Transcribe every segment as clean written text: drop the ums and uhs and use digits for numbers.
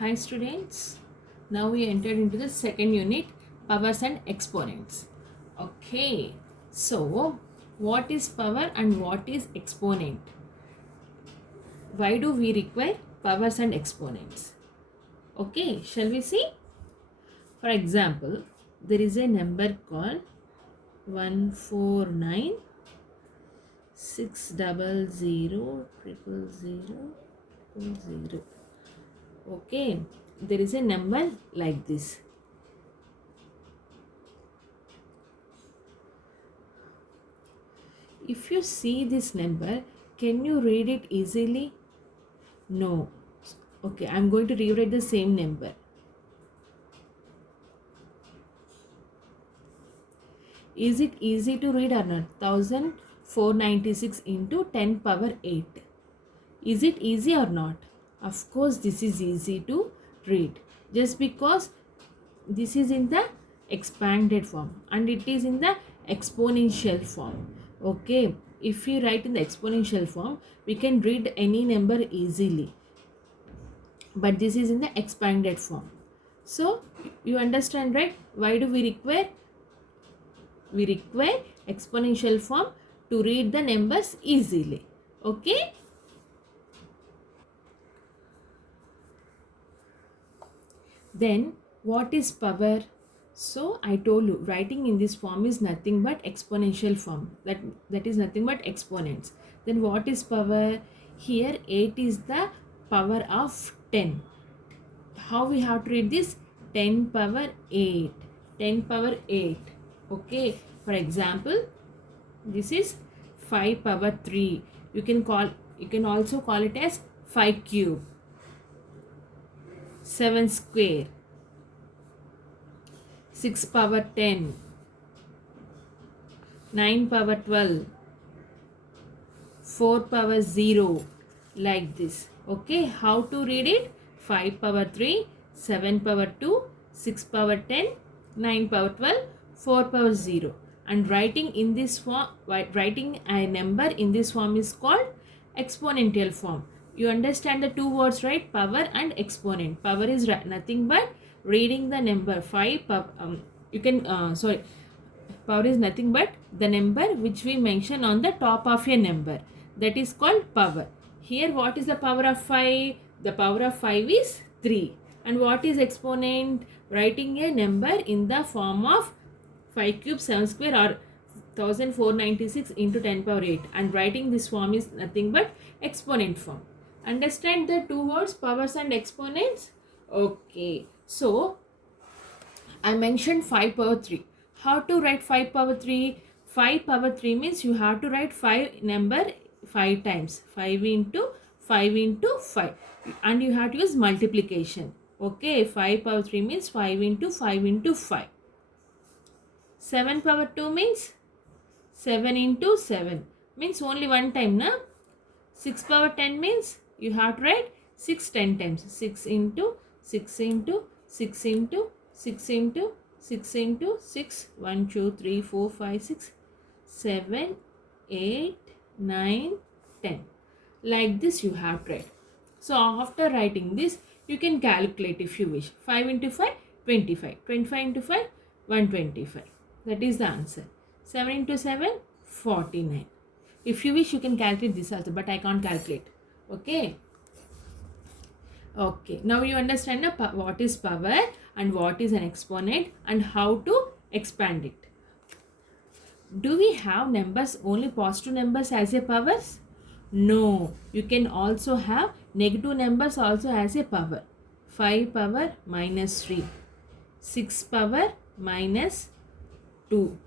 Hi students, now we entered into the second unit, powers and exponents. Okay, so what is power and what is exponent? Why do we require powers and exponents? Okay, shall we see? For example, there is a number called 149 600 000. Okay, there is a number like this. If you see this number, can you read it easily? No. Okay, I'm going to rewrite the same number. Is it easy to read or not? 1496 into 10 power 8. Is it easy or not? Of course, this is easy to read. Just because this is in the expanded form and it is in the exponential form. Okay, if we write in the exponential form, we can read any number easily. But this is in the expanded form. So you understand, right? Why do we require exponential form to read the numbers easily? Okay, then what is power? So I told you, writing in this form is nothing but exponential form, that is nothing but exponents. Then what is power? Here 8 is the power of 10. How we have to read this? 10 power 8, 10 power 8. Okay, for example, this is 5 power 3. You can also call it as 5 cube, 7 square, 6 power 10, 9 power 12, 4 power 0, like this. Okay, how to read it? 5 power 3, 7 power 2, 6 power 10, 9 power 12, 4 power 0. And writing in this form, writing a number in this form is called exponential form. You understand the two words, right? Power and exponent. Power is nothing but reading the number 5. Power is nothing but the number which we mention on the top of a number. That is called power. Here what is the power of 5? The power of 5 is 3. And what is exponent? Writing a number in the form of 5 cube 7 square or 1496 into 10 power 8. And writing this form is nothing but exponent form. Understand the two words, powers and exponents? Okay. So I mentioned 5 power 3. How to write 5 power 3? 5 power 3 means you have to write 5 number 5 times. 5 into 5 into 5. And you have to use multiplication. Okay, 5 power 3 means 5 into 5 into 5. 7 power 2 means 7 into 7. Means only one time, na? 6 power 10 means you have to write 6 10 times. 6 into 6 into 6 into 6 into 6 into 6. 1 2 3 4 5 6 7 8 9 10. Like this you have to write. So after writing this, you can calculate if you wish. 5 into 5 25. 25 into 5 125. That is the answer. 7 into 7 49. If you wish, you can calculate this also, but I can't calculate. Okay. Okay. Now you understand what is power and what is an exponent and how to expand it. Do we have numbers, only positive numbers as a powers? No. You can also have negative numbers also as a power. 5 power minus 3. 6 power minus 2.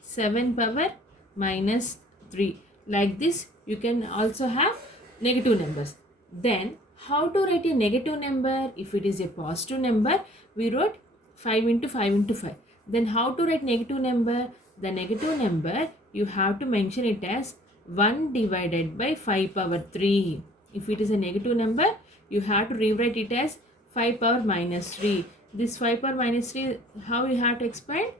7 power minus 3. Like this you can also have negative numbers. Then how to write a negative number? If it is a positive number, we wrote 5 into 5 into 5. Then how to write negative number? The negative number you have to mention it as 1 divided by 5 power 3. If it is a negative number, you have to rewrite it as 5 power minus 3. This 5 power minus 3, how you have to expand?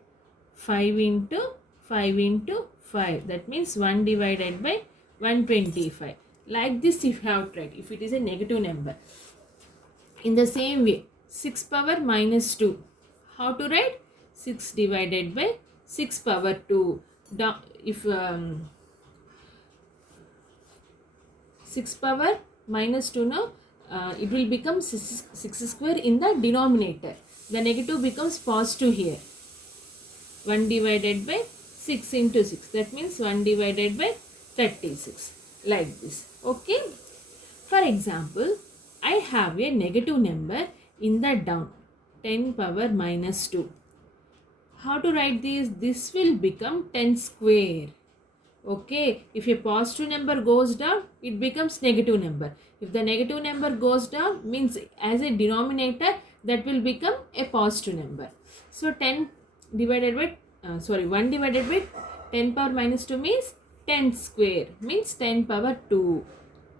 5 into 5 into 5. That means 1 divided by 125. Like this you have to write if it is a negative number. In the same way, 6 power minus 2. How to write? 6 divided by 6 power 2. If 6 power minus 2 now, it will become 6 square in the denominator. The negative becomes positive here. 1 divided by 6 into 6. That means 1 divided by 36. Like this. Okay. For example, I have a negative number in the down. 10 power minus 2. How to write this? This will become 10 square. Okay, if a positive number goes down, it becomes negative number. If the negative number goes down, means as a denominator, that will become a positive number. So 10 divided by 1 divided by 10 power minus 2 means 10 square, means 10 power 2.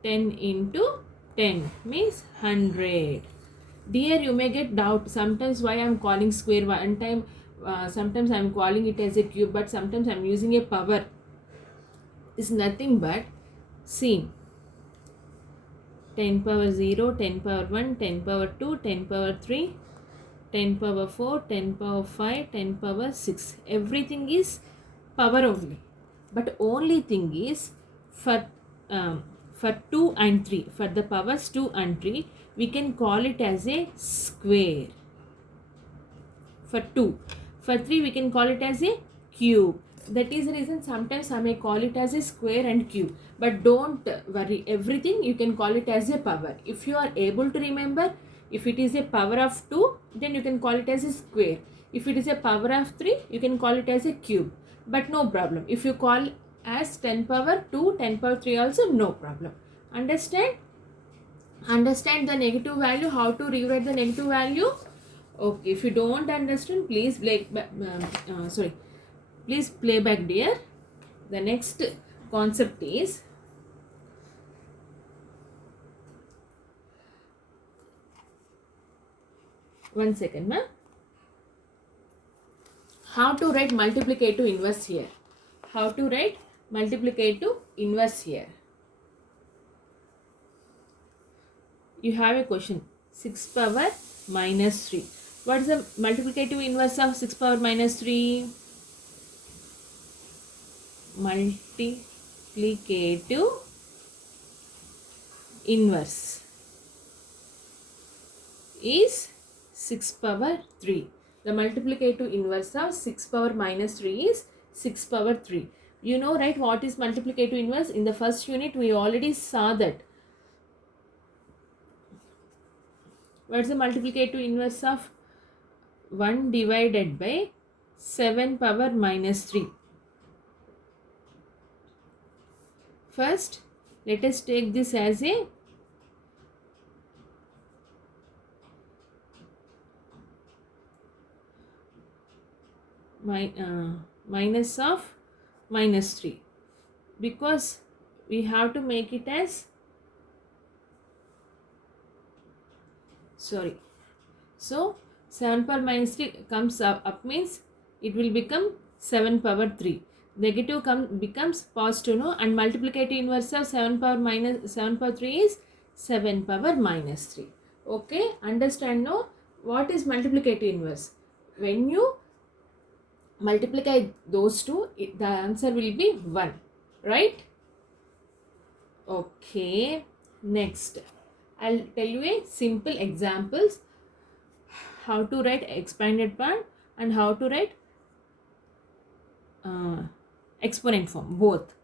10 into 10 means 100. Dear, you may get doubt sometimes why I am calling square one time. Sometimes I am calling it as a cube, but sometimes I am using a power. Is nothing but same. 10 power 0, 10 power 1, 10 power 2, 10 power 3, 10 power 4, 10 power 5, 10 power 6. Everything is power only. But only thing is for 2 and 3, for the powers 2 and 3, we can call it as a square. For 2. For 3, we can call it as a cube. That is the reason sometimes I may call it as a square and cube. But don't worry, everything you can call it as a power. If you are able to remember, if it is a power of 2, then you can call it as a square. If it is a power of 3, you can call it as a cube. But no problem. If you call as 10 power 2, 10 power 3 also, no problem. Understand? Understand the negative value, how to rewrite the negative value? Okay, if you don't understand, please please play back, dear. The next concept is one second, ma'am. How to write multiplicative inverse here? How to write multiplicative inverse here? You have a question. 6 power minus 3. What is the multiplicative inverse of 6 power minus 3? Multiplicative inverse is 6 power 3. The multiplicative inverse of 6 power minus 3 is 6 power 3. You know, right, what is multiplicative inverse? In the first unit, we already saw that. What is the multiplicative inverse of 1 divided by 7 power minus 3? First, let us take this as a minus of minus 3, because we have to make it as so 7 power minus 3 comes up means it will become 7 power 3. Negative becomes positive, no? And multiplicative inverse of 7 power 3 is 7 power minus 3. Okay, understand, no? What is multiplicative inverse? When you multiply those two, the answer will be 1, right? Okay, next I'll tell you a simple examples how to write expanded part and how to write exponent form, both.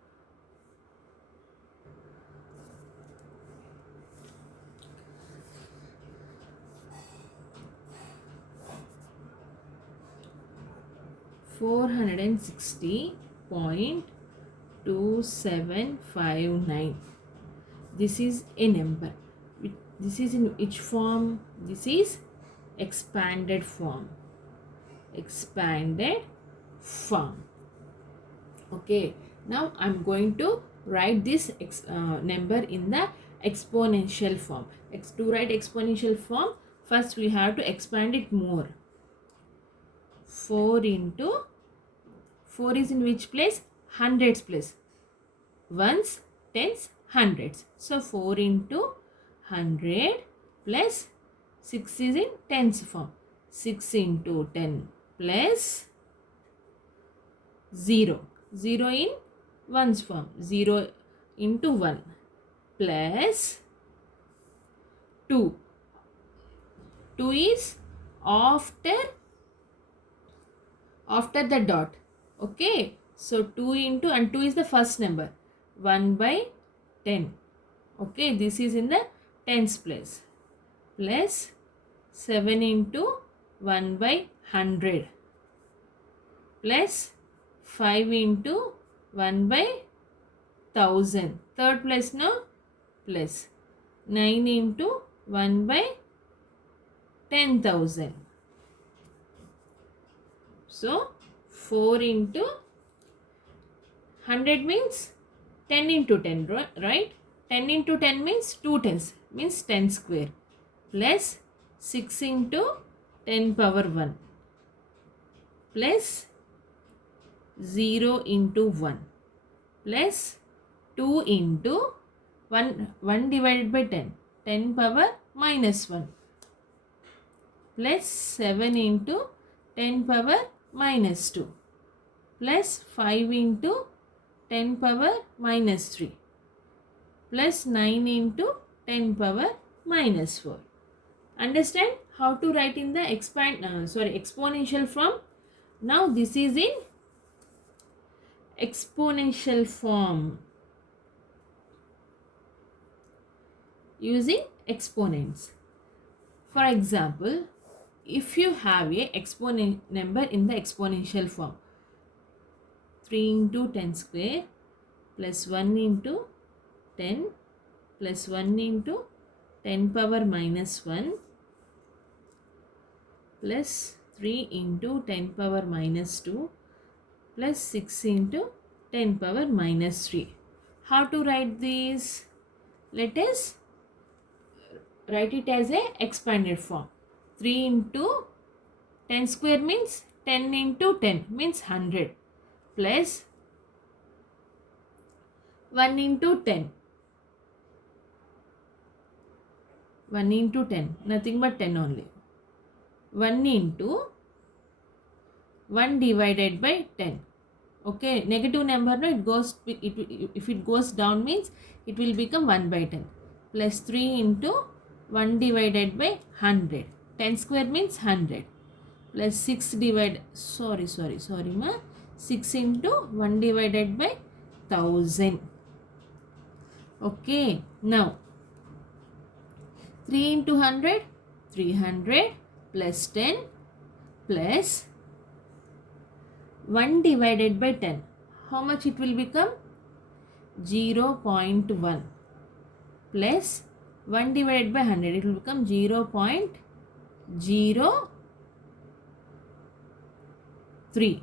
$460.2759. This is a number. This is in which form? This is expanded form. Expanded form. Okay. Now I'm going to write this number in the exponential form. To write exponential form, first we have to expand it more. 4 into 4 is in which place? Hundreds place. Ones, tens, hundreds. So 4 into 100 plus 6 is in tens form. 6 into 10 plus 0. 0 in ones form. 0 into 1 plus 2. 2 is after the dot. Okay. So 2 into, and 2 is the first number. 1 by 10. Okay. This is in the tens place. Plus 7 into 1 by 100. Plus 5 into 1 by 1000. Third place no? Plus 9 into 1 by 10,000. So 4 into 100 means 10 into 10, right? 10 into 10 means 2 tens, means 10 square. Plus 6 into 10 power 1. Plus 0 into 1. Plus 2 into 1 divided by 10. 10 power minus 1. Plus 7 into 10 power minus 2. Plus 5 into 10 power minus 3. Plus 9 into 10 power minus 4. Understand how to write in the exponential form? Now this is in exponential form using exponents. For example, if you have a exponent number in the exponential form, 3 into 10 square plus 1 into 10 plus 1 into 10 power minus 1 plus 3 into 10 power minus 2 plus 6 into 10 power minus 3. How to write this? Let us write it as a expanded form. 3 into 10 square means 10 into 10 means 100 plus 1 into 10. 1 into 10, nothing but 10 only. 1 into 1 divided by 10. Okay, negative number, no, it goes, if it goes down means it will become 1 by 10. Plus 3 into 1 divided by 100. 10 square means 100. Plus 6 divided, sorry ma. 6 into 1 divided by 1000. Okay, now 3 into 100, 300 plus 10 plus 1 divided by 10. How much it will become? 0.1 plus 1 divided by 100. It will become 0.03.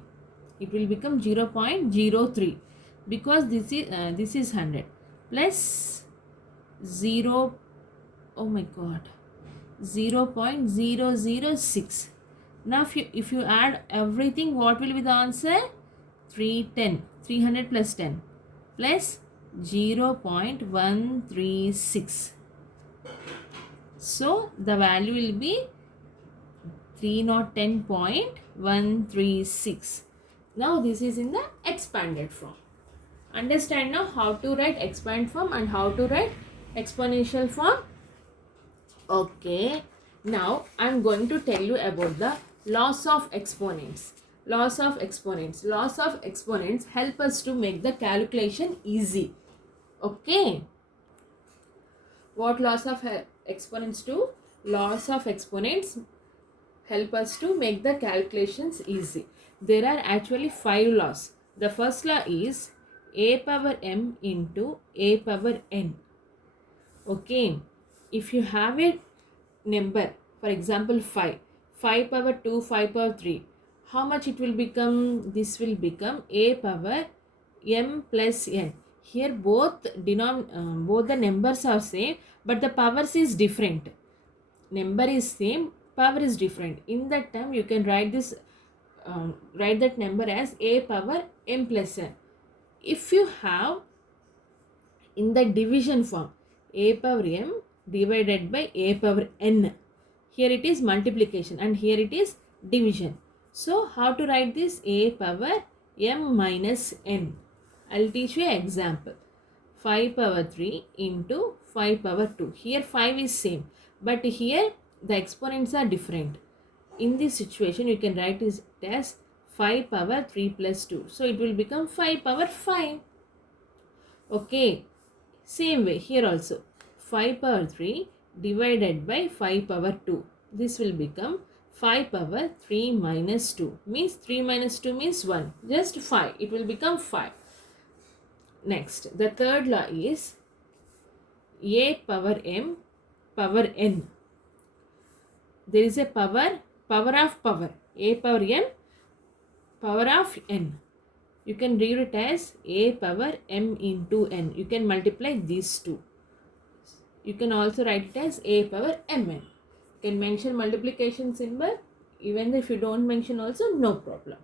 It will become 0.03 because this is 100 plus 0. Oh my God, 0.006. Now if you add everything, what will be the answer? 310. 300 plus 10 plus 0.136. So the value will be 310.136. Now this is in the expanded form. Understand now how to write expand form and how to write exponential form? Okay. Now I am going to tell you about the laws of exponents. Laws of exponents. Laws of exponents help us to make the calculation easy. Okay. What laws of exponents do? Laws of exponents help us to make the calculations easy. There are actually 5 laws. The first law is a power m into a power n. Okay. If you have a number, for example 5 power 2, 5 power 3, how much it will become? This will become a power m plus n. Here both the numbers are same, but the powers is different. Number is same, power is different. In that time you can write this write that number as a power m plus n. If you have in the division form a power m divided by a power n, here it is multiplication and here it is division. So how to write this? A power m minus n. I'll teach you an example. 5 power 3 into 5 power 2. Here 5 is same, but here the exponents are different. In this situation, you can write it as 5 power 3 plus 2. So it will become 5 power 5. Okay. Same way here also. 5 power 3 divided by 5 power 2. This will become 5 power 3 minus 2. Means 3 minus 2 means 1. Just 5. It will become 5. Next, the third law is a power m power n. There is a power of power. A power m power of n. You can read it as a power m into n. You can multiply these two. You can also write it as a power mn. You can mention multiplication symbol. Even if you don't mention also, no problem.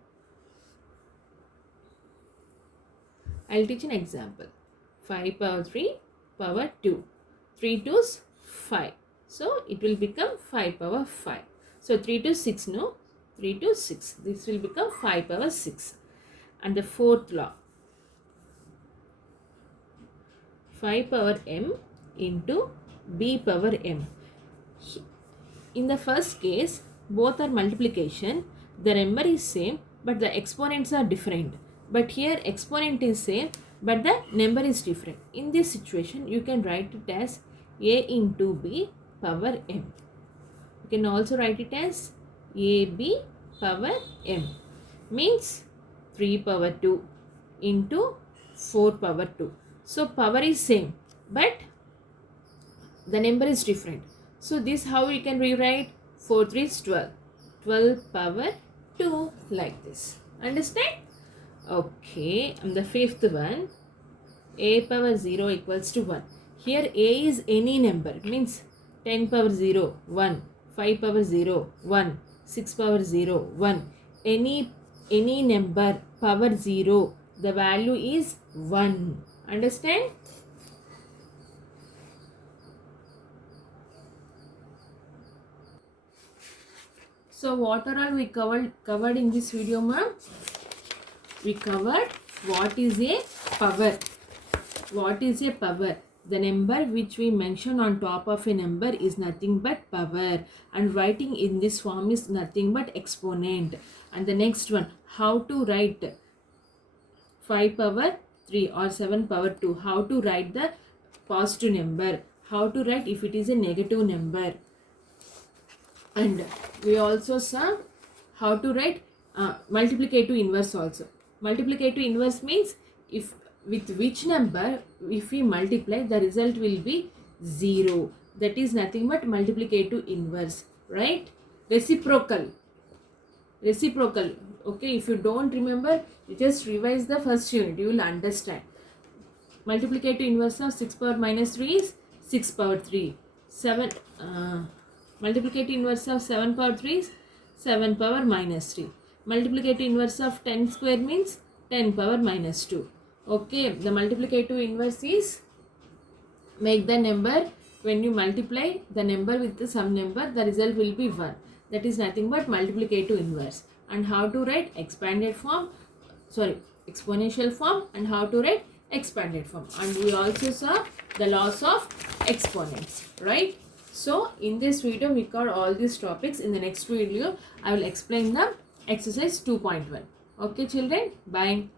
I'll teach an example. 5 power 3 power 2. 3 2's 5. So it will become 5 power 5. So 3 to 6, no? 3 to 6. This will become 5 power 6. And the fourth law. 5 power m into b power m. In the first case, both are multiplication. The number is same, but the exponents are different. But here exponent is same, but the number is different. In this situation, you can write it as a into b power m. You can also write it as ab power m. Means 3 power 2 into 4 power 2. So power is same, but the number is different. So this how we can rewrite? 4 3 is 12. 12 power 2 like this. Understand? Okay, and the fifth one, a power 0 equals to 1. Here a is any number, means 10 power 0, 1, 5 power 0, 1, 6 power 0, 1. Any number power 0, the value is 1. Understand? So what are all we covered in this video, ma'am? We covered what is a power. What is a power? The number which we mention on top of a number is nothing but power, and writing in this form is nothing but exponent. And the next one, how to write 5 power 3 or 7 power 2. How to write the positive number. How to write if it is a negative number. And we also saw how to write multiplicative inverse also. Multiplicative inverse means if with which number if we multiply, the result will be 0. That is nothing but multiplicative inverse, right? Reciprocal. Okay, if you don't remember, you just revise the first unit, you will understand. Multiplicative inverse of 6 power minus 3 is 6 power 3. Multiplicative inverse of 7 power 3 is 7 power minus 3. Multiplicative inverse of 10 square means 10 power minus 2. Okay, the multiplicative inverse is make the number, when you multiply the number with some number, the result will be 1. That is nothing but multiplicative inverse. And how to write exponential form, and how to write expanded form. And we also saw the laws of exponents, right? So in this video we covered all these topics. In the next video I will explain the exercise 2.1. Okay children, bye.